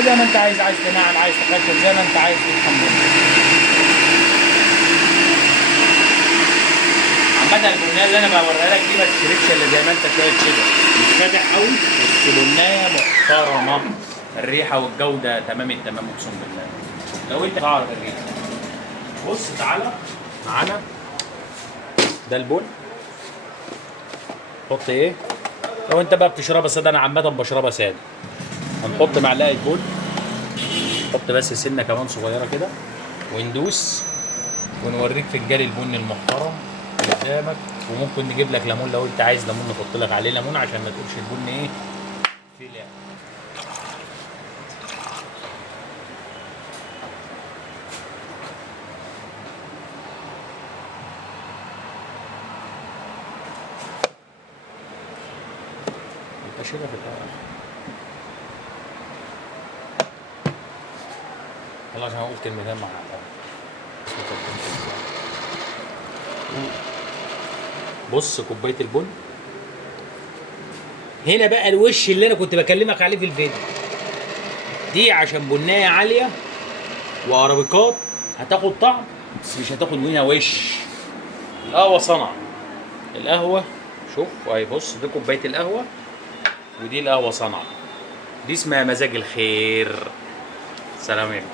والله زي ما انت عايز تنعم، عايز تخشن، زي ما انت عايز تتحمل. عامة البنايه اللي انا بوريها لك دي ما تشتركش الا زي ما انت شايف كده، مش فاتح قوي بس بنايه محترمه، الريحه والجوده تمام التمام اقسم بالله. لو انت تعرف الريحه. بص تعالى معانا ده البن. حط ايه؟ لو انت بقى بتشربها ساده، انا عامه بشربها ساده. هنحط معلقه بن، حط بس سنه كمان صغيره كده وندوس، ونوريك فنجان البن المحترم قدامك. وممكن نجيب لك ليمون لو انت عايز ليمون، نحط لك عليه ليمون عشان ما تقولش البن ايه في لعب. اشيلها في الاول يلا عشان اقول كلمتين مع بعض. بص كوبايه البن هنا بقى، الوش اللي انا كنت بكلمك عليه في الفيديو دي عشان بنايه عاليه وارابيكات هتاخد طعم بس مش هتاخد منها وش. القهوه صنع القهوه، شوف اهي، بص دي كوبايه القهوه ودي القهوه صنع، دي اسمها مزاج الخير. سلام عليكم.